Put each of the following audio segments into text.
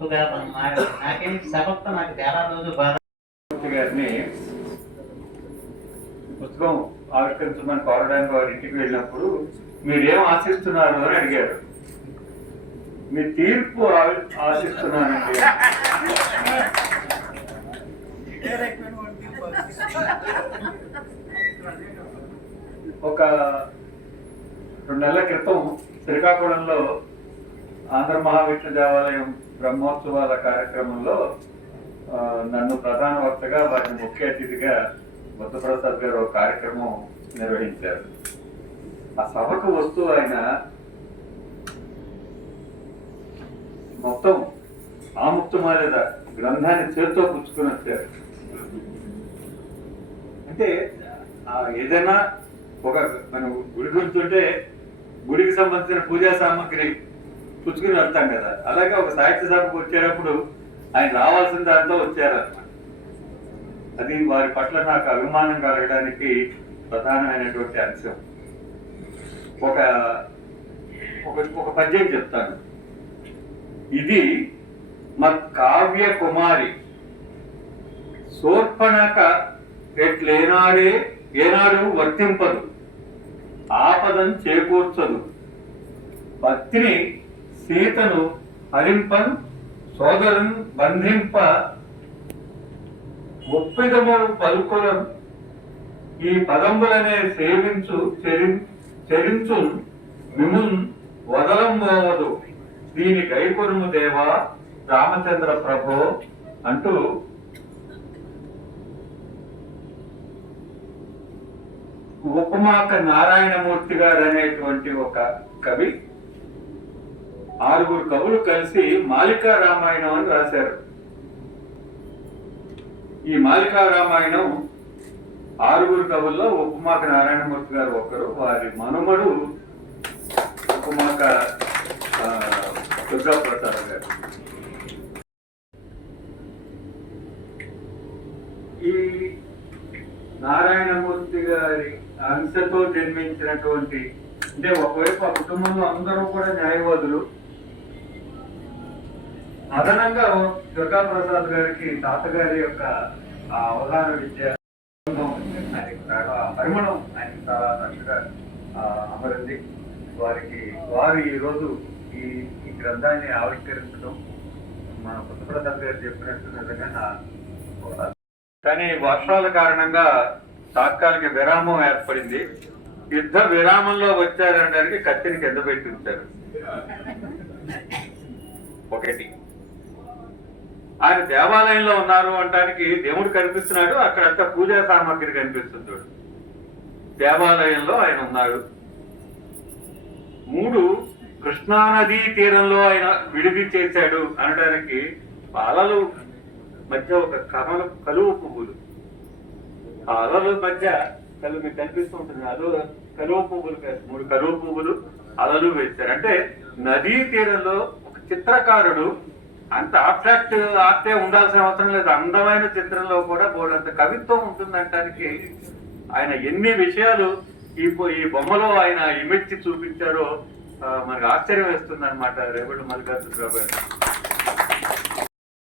ఎక్కువగా మనం నాకేం సభతో నాకు చాలా రోజు బాధ. గారిని పుస్తకం ఆవిష్కరించమని కోరడానికి వారి ఇంటికి వెళ్ళినప్పుడు మీరేం ఆశిస్తున్నారు అని అడిగారు. మీ తీర్పు ఆశిస్తున్నానండి. ఒక రెండు నెలల క్రితం శ్రీకాకుళంలో ఆంధ్ర మహావిష్ణు దేవాలయం బ్రహ్మోత్సవాల కార్యక్రమంలో ఆ, నన్ను ప్రధాన వక్తగా వారిని ముఖ్య అతిథిగా బుద్ధప్రసాద్ గారు ఒక కార్యక్రమం నిర్వహించారు. ఆ సభకు వస్తూ ఆయన మొత్తం ఆముక్తమాలేద గ్రంథాన్ని చేతితో పుచ్చుకొని వచ్చారు. అంటే ఆ ఏదైనా ఒక మనం గుడి గుర్తుంటే గుడికి సంబంధించిన పూజా సామాగ్రి పుచ్చుకుని వెళ్తాం కదా. అలాగే ఒక సాహిత్య సభకు వచ్చేటప్పుడు ఆయన రావాల్సిన దాంతో వచ్చారనమాట అది వారి పట్ల నాకు అభిమానం కలగడానికి ప్రధానమైనటువంటి అంశం. ఒక ఒక ఒక పద్యం చెప్తాను. ఇది మా కావ్య కుమారి సోర్పణక ఎట్లేనాడే ఏనాడు వర్తింపదు. ఆపదం చేకూర్చదు. భక్తిని సీతను హరింపన్ సోదరున్ బంధింప ఒప్పిదము పలుకులం ఈ పదంబులనే సేవించు చరించు చెరించు మిమున్ వదలంబోవదు దీని గైకొరుము దేవా రామచంద్ర ప్రభో అంటూ ఉపమాక నారాయణమూర్తి గారు అనేటువంటి ఒక కవి ఆరుగురు కవులు కలిసి మాలికా రామాయణం అని రాశారు. ఈ మాలికా రామాయణం ఆరుగురు కవుల్లో ఉపమాక నారాయణమూర్తి గారు ఒకరు వారి మనుమడు ఉపమాక ఆ, దుర్గా ప్రసాద్ గారు. ఈ నారాయణమూర్తి గారి అంశతో జన్మించినటువంటి అంటే ఒకవైపు ఆ కుటుంబంలో అందరూ కూడా న్యాయవాదులు అదనంగా దుర్గా ప్రసాద్ గారికి తాతగారి యొక్క అవగాహన విద్య ఆయనకి చాలా పరిమళం ఆయనకి చాలా చక్కగా ఆ, అమరింది. వారికి వారు ఈ రోజు ఈ ఈ గ్రంథాన్ని ఆవిష్కరించడం మన పుట్టప్రసాద్ గారు చెప్పినట్టు నిజంగా కానీ వర్షాల కారణంగా తాత్కాలిక విరామం ఏర్పడింది. యుద్ధ విరామంలో వచ్చారనడానికి కత్తిని కింద పెట్టి ఉంచారు. ఒకటి. ఆయన దేవాలయంలో ఉన్నారు అనడానికి దేవుడు కనిపిస్తున్నాడు అక్కడంతా పూజా సామాగ్రి కనిపిస్తుంది దేవాలయంలో ఆయన ఉన్నాడు. మూడు కృష్ణానదీ తీరంలో ఆయన విడిది చేశాడు అనడానికి అలలు మధ్య ఒక కమల కలువ పువ్వులు. ఆ అలల మధ్య కలు మీకు కనిపిస్తూ ఉంటుంది. అదో కలువ పువ్వులు మూడు కలువ పువ్వులు అలలు వేశారు. అంటే నదీ తీరంలో ఒక చిత్రకారుడు అంత అబ్స్ట్రాక్ట్ ఆర్టే ఉండాల్సిన అవసరం లేదు. అందమైన చిత్రంలో కూడా బోడంత కవిత్వం ఉంటుందంటానికి ఆయన ఎన్ని విషయాలు ఈ ఈ బొమ్మలో ఆయన ఇమెచ్చి చూపించారో మనకు ఆశ్చర్యం వేస్తుంది అనమాట రేపటి మల్లికార్జునరావు గారు.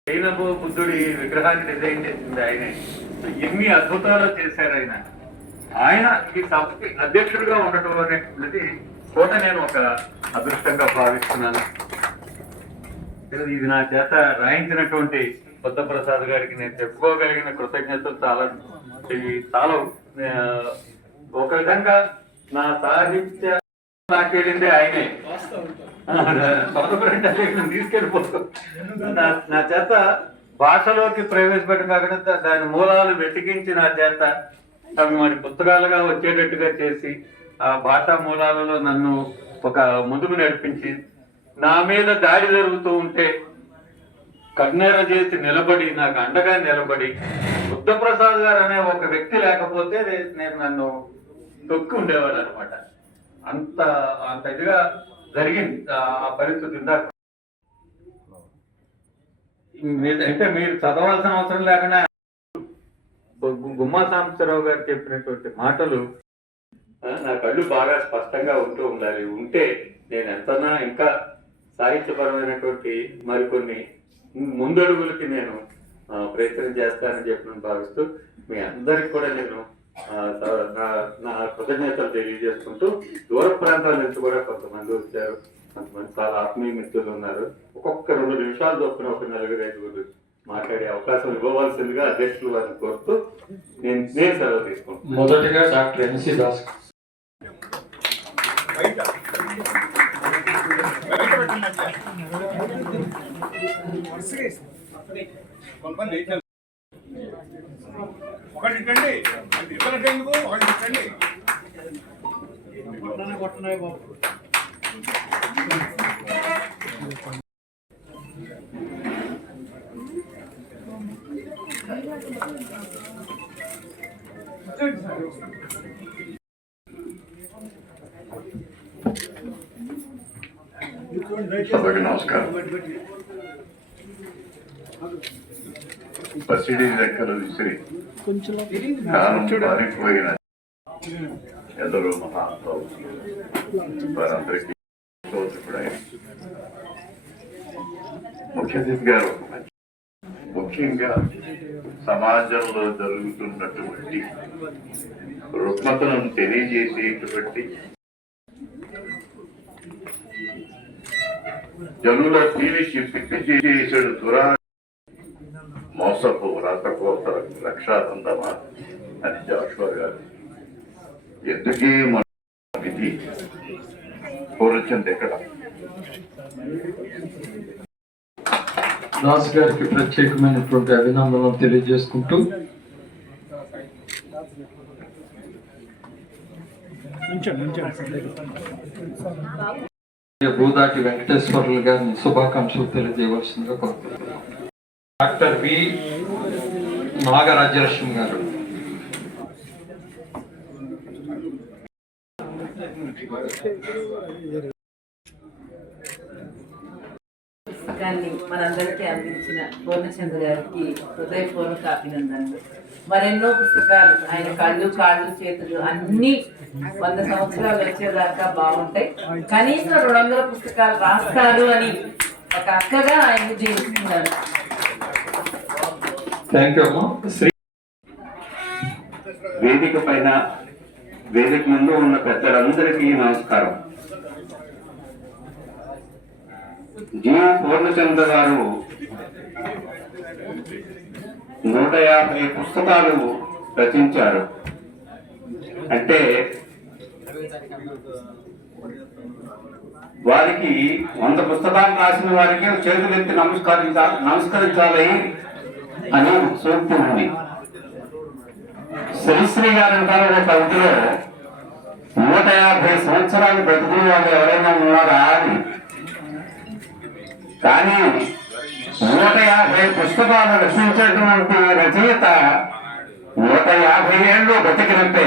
జైనబు బుద్ధుడి విగ్రహాన్ని డిజైన్ చేసింది ఆయనే. ఎన్ని అద్భుతాలు చేశారు ఆయన. ఆయన ఈ సభకి అధ్యక్షుడిగా ఉండటం అనేటువంటిది కూడా నేను ఒక అదృష్టంగా భావిస్తున్నాను. ఇది నా చేత రాయించినటువంటి బుద్ధప్రసాద్ గారికి నేను చెప్పుకోగలిగిన కృతజ్ఞతలు చాలా చాలా ఒక విధంగా నా సాహిత్య నాకెళ్ళింది ఆయనే. సొంతపురంటే తీసుకెళ్ళిపోతూ. నా నా చేత భాషలోకి ప్రవేశపెట్టడం కాకుండా దాని మూలాలు వెతికించి నా చేత అవి మరి పుస్తకాలుగా వచ్చేటట్టుగా చేసి ఆ భాషా మూలాలలో నన్ను ఒక ముందుకు నడిపించి నా మీద దాడి జరుగుతూ ఉంటే కన్నెర చేసి నిలబడి నాకు అండగా నిలబడి బుద్ధప్రసాద్ గారు అనే ఒక వ్యక్తి లేకపోతే నేను నన్ను తొక్కి ఉండేవాడు అనమాట అంత అంత ఇదిగా జరిగింది. ఆ- పరిస్థితి ఇందాక. మీరు- అంటే మీరు చదవాల్సిన అవసరం లేకుండా గుమ్మా సాంబశివరావు గారు చెప్పినటువంటి మాటలు నా కళ్ళు బాగా స్పష్టంగా ఉంటూ ఉండాలి. ఉంటే నేను ఎంతనా ఇంకా సాహిత్యపరమైనటువంటి మరికొన్ని ముందడుగులకి నేను ప్రయత్నం చేస్తానని చెప్పి భావిస్తూ మీ అందరికి కూడా నేను నా- కృతజ్ఞతలు తెలియజేసుకుంటూ దూర ప్రాంతాల నుంచి కూడా కొంతమంది వచ్చారు. కొంతమంది చాలా ఆత్మీయ మిత్రులు ఉన్నారు. ఒక్కొక్క రెండు నిమిషాలు చొప్పున ఒక నలుగురు ఐదుగురు మాట్లాడే అవకాశం ఇవ్వవలసిందిగా అధ్యక్షులు వారిని కోరుతూ నేను నేను సెలవు తీసుకుంటాను మొదటిగా డాక్టర్ ఎన్సీ దాస్ ఒకటి ఇట్టండి అది ఎందుకు ఒకటి ఇట్టండి సభకి నమస్కారం. పసిడి లెక్కలు విసిరి కాలం పారిపోయిన ఎందరో మహాత్మావు వారందరికీ ముఖ్య గారు ముఖ్యంగా సమాజంలో జరుగుతున్నటువంటి రుగ్మతలను తెలియజేసేటువంటి జనుల పీలిసి పిప్పి చేసేడు దురా. మోసపు రాతకోత రక్షాదండమా అని జాషువా గారు. ఎందుకే మన విధి? పూర్వచంద్ ఎక్కడ? దాస్ గారికి ప్రత్యేకమైనటువంటి అభినందనలు తెలియజేసుకుంటూ భూదాటి వెంకటేశ్వర్లు గారిని శుభాకాంక్షలు తెలియజేయవలసిందిగా కోరుతున్నాను డాక్టర్ వి నాగరాజ్యలక్ష్మి గారు. పుస్తకాన్ని మనందరికీ అందించిన పూర్ణచంద్ర గారికి హృదయపూర్వక అభినందనలు. మరెన్నో పుస్తకాలు ఆయన కళ్ళు కాళ్ళు చేతులు అన్ని వంద సంవత్సరాలు వచ్చేదాకా బాగుంటాయి. కనీసం రెండు వందల పుస్తకాలు రాస్తారు అని ఒక అక్కగా ఆయన జీవిస్తున్నారు వేదిక పైన వేదిక ముందు ఉన్న పెద్దలందరికీ నమస్కారం. జి పూర్ణచంద్ర గారు నూట యాభై పుస్తకాలు రచించారు. అంటే వారికి వంద పుస్తకాలు రాసిన వారికి చేతులెత్తి నమస్కరించాలి నమస్కరించాలి అని సూక్తి ఉంది. శ్రీశ్రీ గారు అంటారు ఒక కవితలో నూట యాభై సంవత్సరాలు బ్రతుకున్న వాళ్ళు ఎవరైనా ఉన్నారా అని. కానీ నూట యాభై పుస్తకాలు రచించేటువంటి రచయిత నూట యాభై ఏళ్ళు బతికినంతే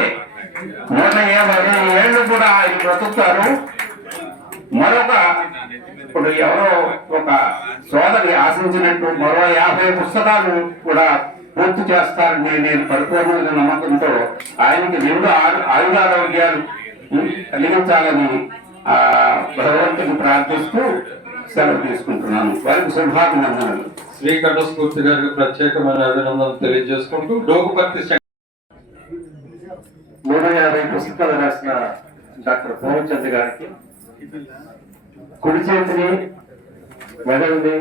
నూట యాభై ఏళ్ళు కూడా ఆయన బ్రతుకుతారు. మరొక ఇప్పుడు ఎవరో ఒక సోదరి ఆశించినట్టు మరో యాభై పుస్తకాలు కూడా పూర్తి చేస్తారని నేను పరిపూర్ణమైన నమ్మకంతో ఆయనకి రెండు ఆయుధారోగ్యాలు కలిగించాలని ఆ భగవంతుని ప్రార్థిస్తూ సెలవు తీసుకుంటున్నాను. వారికి శుభాభినందనలు. స్ఫూర్తి గారికి ప్రత్యేకమైన అభినందనలు తెలియజేసుకుంటూ శంకర్ నూట యాభై పుస్తకాలు రాసిన డాక్టర్ పూర్ణచంద్ర గారికి కుడి చేతిని మెదడుని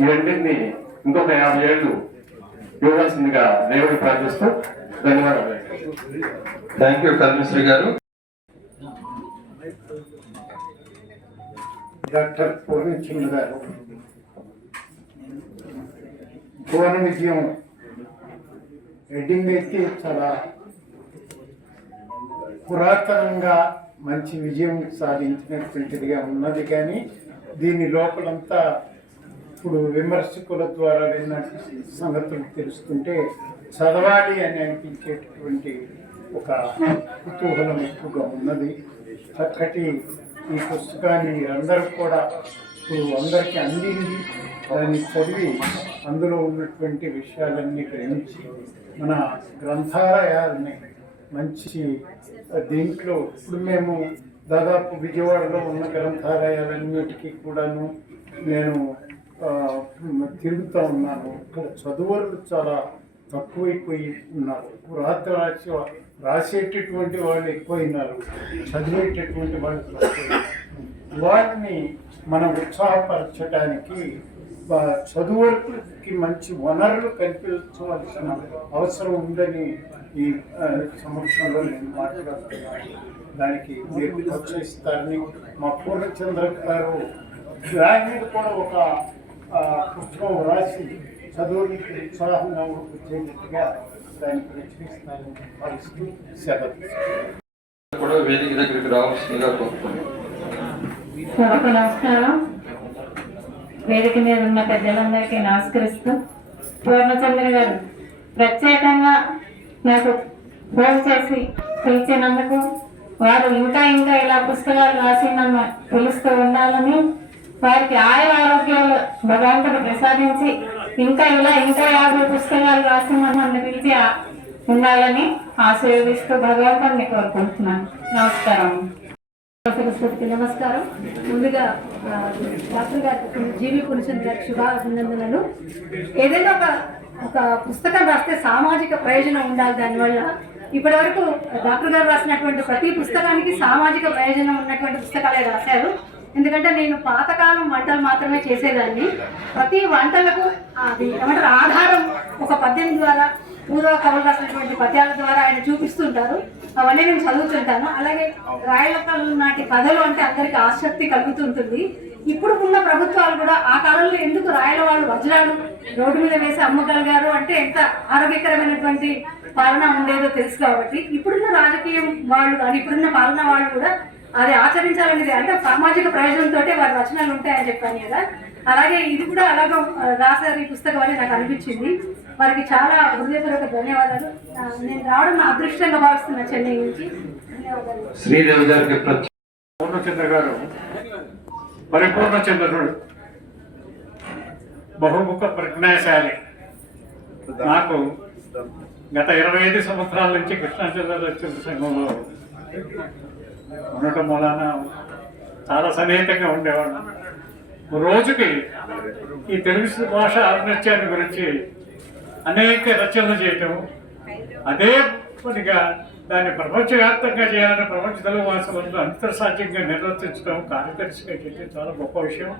ఈ రెండింటిని ఇంకొక యాభై ఏళ్ళు ఇవ్వాల్సిందిగా దేవుడు ప్రార్థిస్తూ ధన్యవాదాలు. థ్యాంక్ యూ కర్మశ్రీ గారు. డాక్టర్ పూర్ణచంద్ర గారు. భువన విజయం హెడ్డింగ్ అయితే చాలా పురాతనంగా మంచి విజయం సాధించినటువంటిదిగా ఉన్నది కానీ దీని లోపలంతా ఇప్పుడు విమర్శకుల ద్వారా విన్న సంగతులు తెలుస్తుంటే చదవాలి అని అనిపించేటటువంటి ఒక కుతూహలం ఎక్కువగా ఉన్నది. చక్కటి ఈ పుస్తకాన్ని అందరూ కూడా ఇప్పుడు అందరికీ అందింది దాన్ని చదివి అందులో ఉన్నటువంటి విషయాలన్నీ గ్రహించి మన గ్రంథాలయాలని మంచి దీంట్లో ఇప్పుడు మేము దాదాపు విజయవాడలో ఉన్న గ్రంథాలయాలన్నిటికీ కూడాను నేను తిరుగుతూ ఉన్నాను. ఇక్కడ చదువులు చాలా తక్కువైపోయి ఉన్నారు. రాత్రి రాసే రాసేటటువంటి వాళ్ళు ఎక్కువైనారు చదివేటటువంటి వాళ్ళు తక్కువైనారు. వారిని మనం ఉత్సాహపరచడానికి ఆ, చదువుకి మంచి వనరులు కల్పించవలసిన అవసరం ఉందని ఈ ఆ, సమక్షంలో నేను మాట్లాడుతున్నాను. దానికి మీరు ప్రోత్సహిస్తారని మా పూర్ణచంద్ర గారు దాని మీద కూడా ఒక పుస్తకం రాసి చదువునికి ఉత్సాహంగా వచ్చేటట్టుగా దాన్ని ప్రచురిస్తారని భావిస్తూ సెలవు కూడా వేదిక దగ్గరికి రావాల్సిందిగా కోరుతున్నాను నమస్కారం. వేదిక మీద ఉన్న పెద్దలందరికీ నమస్కరిస్తూ పూర్ణచంద్ర గారు ప్రత్యేకంగా నాకు ఫోన్ చేసి పిలిచినందుకు వారు ఇంకా ఇంకా ఇలా పుస్తకాలు రాసి నన్ను పిలుస్తూ ఉండాలని వారికి ఆయు ఆరోగ్యాలు భగవంతుడు ప్రసాదించి ఇంకా ఇలా ఇంకా యాభై పుస్తకాలు రాసి నన్ను పిలిచి ఉండాలని ఆశీర్వదిస్తూ భగవంతుని కోరుకుంటున్నాను. నమస్కారం. సరస్వతికి నమస్కారం. ముందుగా డాక్టర్ గారు జీవి పురుషన్ గారికి శుభాభినందనలు. ఏదైనా ఒక ఒక పుస్తకం రాస్తే సామాజిక ప్రయోజనం ఉండాలి దానివల్ల. ఇప్పటి వరకు డాక్టర్ గారు రాసినటువంటి ప్రతి పుస్తకానికి సామాజిక ప్రయోజనం ఉన్నటువంటి పుస్తకాలే రాశారు. ఎందుకంటే నేను పాతకాలం వంటలు మాత్రమే చేసేదాన్ని. ప్రతి వంటలకు అది ఏమంటారు ఆధారం ఒక పద్యం ద్వారా పూర్వ కవులు రాసినటువంటి పద్యాల ద్వారా ఆయన చూపిస్తుంటారు. అవన్నీ నేను చదువుతుంటాను. అలాగే రాయల కళలు నాటి కథలు అంటే అందరికి ఆసక్తి కలుగుతుంటుంది ఇప్పుడు ఉన్న ప్రభుత్వాలు కూడా ఆ కాలంలో ఎందుకు రాయల వాళ్ళు వజ్రాలు రోడ్డు మీద వేసి అమ్మగలిగారు అంటే ఎంత ఆరోగ్యకరమైనటువంటి పాలన ఉండేదో తెలుసు కాబట్టి. ఇప్పుడున్న రాజకీయం వాళ్ళు కానీ ఇప్పుడున్న పాలన వాళ్ళు కూడా అది ఆచరించాలనేది అంటే సామాజిక ప్రయోజనంతో వారి రచనలు ఉంటాయని చెప్పాను కదా. అలాగే ఇది కూడా అలాగ రాశారు ఈ పుస్తకం అని నాకు అనిపించింది. వారికి చాలా హృదయపూర్వక ధన్యవాదాలు. నేను రావడం నా అదృష్టంగా భావిస్తున్నా చెన్నై నుంచి. ధన్యవాదాలు. శ్రీదేవి గారికి ప్రత్యేక పూర్ణచంద్ర గారు. పరిపూర్ణ చంద్రుడు బహుముఖ ప్రజ్ఞాశాలి. నాకు గత ఇరవై ఐదు సంవత్సరాల నుంచి కృష్ణాచంద్ర సంఘంలో ఉండటం వలన చాలా సన్నిహితంగా ఉండేవాళ్ళం. రోజుకి ఈ తెలుగు భాష నృత్యాన్ని గురించి అనేక రచనలు చేయటం అదే పనిగా దాన్ని ప్రపంచవ్యాప్తంగా చేయాలని ప్రపంచ తెలుగు భాషలను అంతర్సాధ్యంగా నిర్వర్తించడం కార్యదర్శిగా చేయడం చాలా గొప్ప విషయం.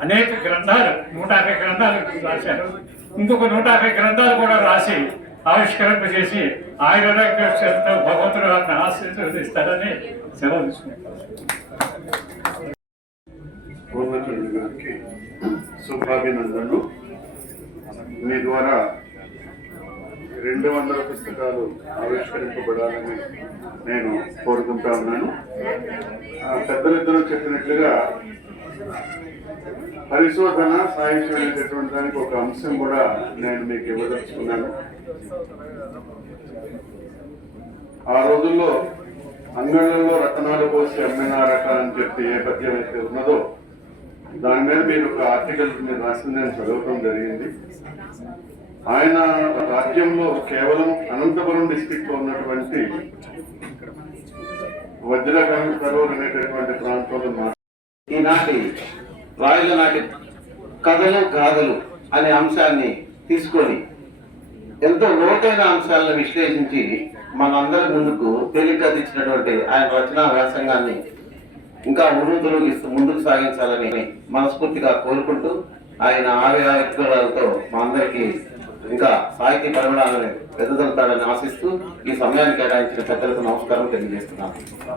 అనేక గ్రంథాలు నూట యాభై గ్రంథాలు రాశారు. ఇంకొక నూట యాభై గ్రంథాలు కూడా రాసి ఆవిష్కరింప చేసి ఆయన భగవంతుడు వారిని ఆశీర్వదిస్తారని సెలవు తీసుకుంటారు గారికి శుభాభినందనలు. మీ ద్వారా రెండు వందల పుస్తకాలు ఆవిష్కరింపబడాలని నేను కోరుకుంటా ఉన్నాను. పెద్దలిద్దరూ చెప్పినట్లుగా పరిశోధన సాహిత్యం అనేటటువంటి దానికి ఒక అంశం కూడా నేను మీకు ఇవ్వదలుచుకున్నాను. ఆ రోజుల్లో అంగళ్ళలో రతనాలు పోసి అమ్మినారట అని చెప్పి ఏ పద్యం అయితే ఉన్నదో దాని మీద మీరు ఒక ఆర్టికల్ మీరు రాసింది నేను చదవటం జరిగింది. ఆయన రాజ్యంలో కేవలం అనంతపురం డిస్టిక్లో ఉన్నటువంటి వజ్ర కరూర్ అనేటటువంటి ప్రాంతంలో ఈనాటి రాయుల నాటి కథలు గాథలు అనే అంశాన్ని తీసుకొని ఎంతో లోతైన అంశాలను విశ్లేషించి మనందరి ముందుకు తేలికదిచ్చినటువంటి ఆయన రచనా వ్యాసంగాన్ని ఇంకా ఉన్నతులు ముందుకు సాగించాలని మనస్ఫూర్తిగా కోరుకుంటూ ఆయన ఆవిరాలతో మా అందరికీ ఇంకా సాహితీ పరిమాణాలను ఎదుగుతాడని ఆశిస్తూ ఈ సమయాన్ని కేటాయించిన పెద్దలకు నమస్కారం తెలియజేస్తున్నాను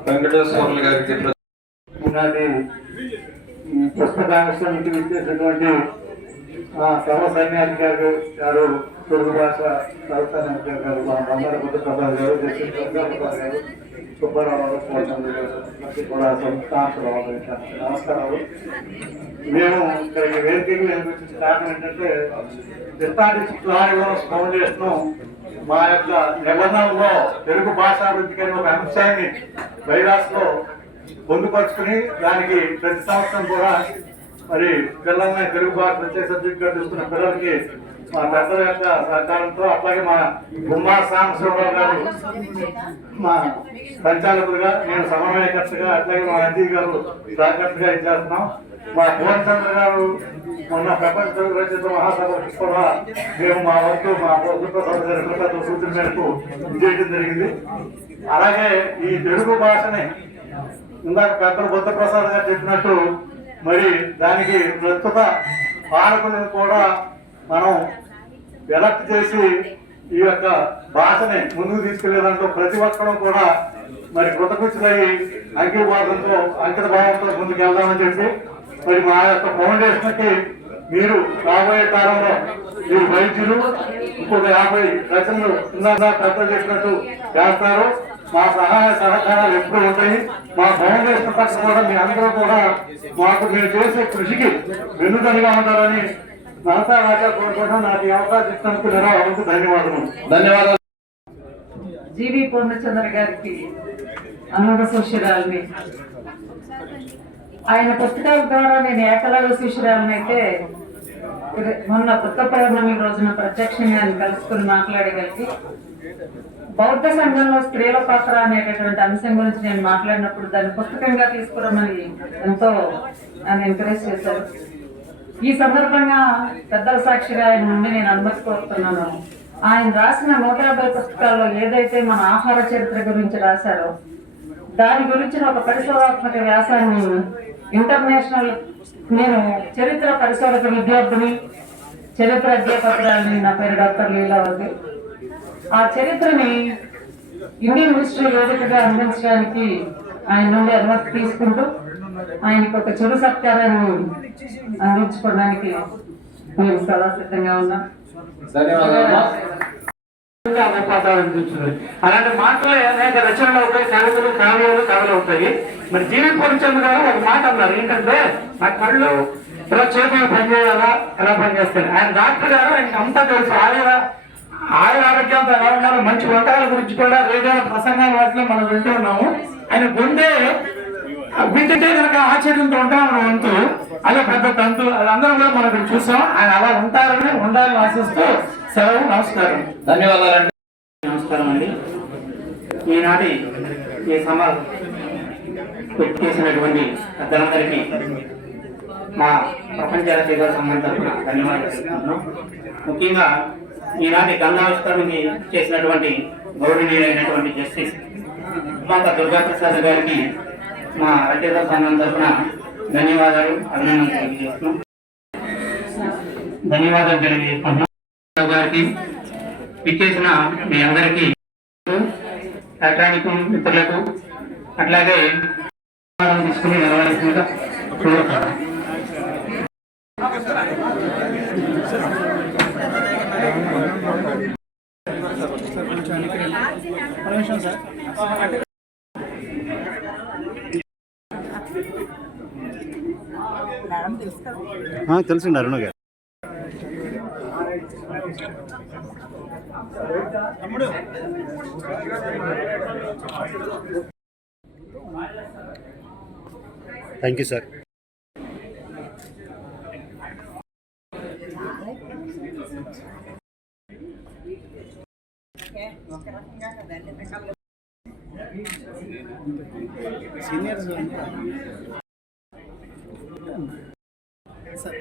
వెంకటేశ్వర్లు గారికి ఈ పుస్తకాంశానికి విచ్చేసినటువంటి సర్వ సైన్యాధికారి గారు తెలుగు భాష సర్వసైన్యాధికారి గారు మా బంగారు బుద్ధ ప్రసాద్ గారు గారు సుబ్బారావు గారు పూర్ణచంద్ర గారు అందరికీ కూడా సంస్థాంశరావు నమస్కారాలు. మేము ఇక్కడికి వేదికకి నిర్మించిన కారణం ఏంటంటే డిస్టాటిక్స్ ఫౌండేషన్ మా యొక్క నిబంధనలో తెలుగు భాషాభివృద్ధికి ఒక అంశాన్ని వైరాస్లో పొందుపరుచుకుని దానికి ప్రతి సంవత్సరం కూడా మరి పిల్లల్ని తెలుగు భాష ప్రత్యేక సబ్జెక్ట్గా తీసుకున్న పిల్లలకి మా పెద్దల యొక్క సహకారంతో అట్లాగే మా గుమ్మా సాంబశివరావు గారు మా సంచాలకులుగా నేను సమన్వయకర్తగా అట్లాగే మా అజయ్ గారు సహకర్తగా ఇచ్చేస్తున్నాం మా పూర్ణచంద్ర గారు మొన్న ప్రపంచ రచిత మహాసభకు కూడా మేము మా వరకు మా ప్రభుత్వ గారి కృపతో సూచన మేరకు విజయటం జరిగింది. అలాగే ఈ తెలుగు భాషని ఇందాక పెద్దలు బుద్ధప్రసాద్ గారు చెప్పినట్టు మరి దానికి ప్రస్తుత పాలకులను కూడా మనం ఎలక్ట్ చేసి ఈ యొక్క భాషని ముందుకు తీసుకెళ్ళేదంటూ ప్రతి ఒక్కరూ కూడా మరి కృతకృత్యులయ్యి అంకితభావంతో అంకిత భావంతో ముందుకు వెళ్దామని చెప్పి మరి మా యొక్క ఫౌండేషన్కి మీరు రాబోయే కాలంలో మీరు వైద్యులు ఇంకొక యాభై రచనలు ఇందాక పెద్దలు చేసినట్టు చేస్తారు. మా సహాయ సహకారాలు ఎప్పుడు ఉంటాయి. మా ఫౌండేషన్ పక్షం కూడా మీ అందరూ కూడా మాకు మీరు చేసే కృషికి వెన్నుదనిగా ఉంటారని మనసా రాజా కోరుకుంటున్నాను నాకు ఈ అవకాశం ఇచ్చినందుకు నిరావంతు ధన్యవాదములు. ధన్యవాదాలు. జీవి పూర్ణచంద్ర గారికి అన్నద శిష్యురాలని. ఆయన పుస్తకాల ద్వారా నేను ఏకలవ్య శిష్యురాలని అయితే మొన్న కొత్త పౌర్ణమి రోజున ప్రత్యక్షంగా ఆయన కలుసుకుని మాట్లాడగలిగి బౌద్ధ సంఘంలో స్త్రీల పాత్ర అనేటటువంటి అంశం గురించి నేను మాట్లాడినప్పుడు దాన్ని పుస్తకంగా తీసుకురమని ఎంతో ఆయన ఎంకరేజ్ చేశారు. ఈ సందర్భంగా పెద్దల సాక్షిగా ఆయన నుండి నేను అనుమతి కోరుతున్నాను. ఆయన రాసిన నూట యాభై పుస్తకాల్లో ఏదైతే మన ఆహార చరిత్ర గురించి రాశారో దాని గురించిన ఒక పరిశోధాత్మక వ్యాసాన్ని ఇంటర్నేషనల్ నేను చరిత్ర పరిశోధక విద్యార్థిని చరిత్ర అధ్యాపకురాలని నా పేరు డాక్టర్ లీలావతి. ఆ చరిత్రని ఇండియన్ మినిస్ట్రీ వేదికగా అందించడానికి ఆయన నుండి అనుమతి తీసుకుంటూ ఆయనకు ఒక చిరు సత్కారాన్ని అందించుకోవడానికి మేము సదా సిద్ధంగా ఉన్నాం అలాంటి మాటలు అనేక రచనలు అవుతాయి కవితలు కావ్యాలు కథలు అవుతాయి. మరి జీవి పూర్ణచంద్ర గారు ఒక మాట అన్నారు ఏంటంటే నా కళ్ళు ఇలా చేతులు పనిచేయాలా? ఎలా పనిచేస్తాయి? ఆయన డాక్టర్ గారు ఆయనకి అంతా తెలుసు. ఆయన ఆయన ఆరోగ్యంతో ఎలా ఉండాలో మంచి వంటకాల గురించి కూడా రేడియో ప్రసంగాల వాటిలో మనం వింటూ ఉన్నాము. ఆయన గుండె వింటుంటే కనుక ఆశ్చర్యంతో ఉంటాం మన వంతు అలా పెద్ద తంతు అదందరం కూడా మనం ఇక్కడ చూసాం. ఆయన అలా ఉంటారని ఉండాలని ఆశిస్తూ సెలవు నమస్కారం. ధన్యవాదాలండి. నమస్కారం అండి. ఈనాటి ఈ సభ చేసినటువంటి పెద్దలందరికీ మా ప్రపంచ రచయితల సంఘం తరఫున ధన్యవాదాలు ముఖ్యంగా ఈనాటి గంగావిష్కరణకి చేసినటువంటి గౌరవనీయులైనటువంటి జస్టిస్ మాత దుర్గాప్రసాద్ గారికి మా రచయిత సంఘం తరఫున ధన్యవాదాలు అభినందనలు తెలియజేస్తున్నాం. ధన్యవాదాలు తెలియజేసుకుంటున్నాం. గారికి ఇచ్చేసిన మీ అందరికీ ఎలక్ట్రానిక్ మిత్రులకు అట్లాగే ఆహారం తీసుకుని నిలవలసిందిగా కోరుతున్నాను తెలుసండి అరుణ గారు. Thank you sir seniors sir.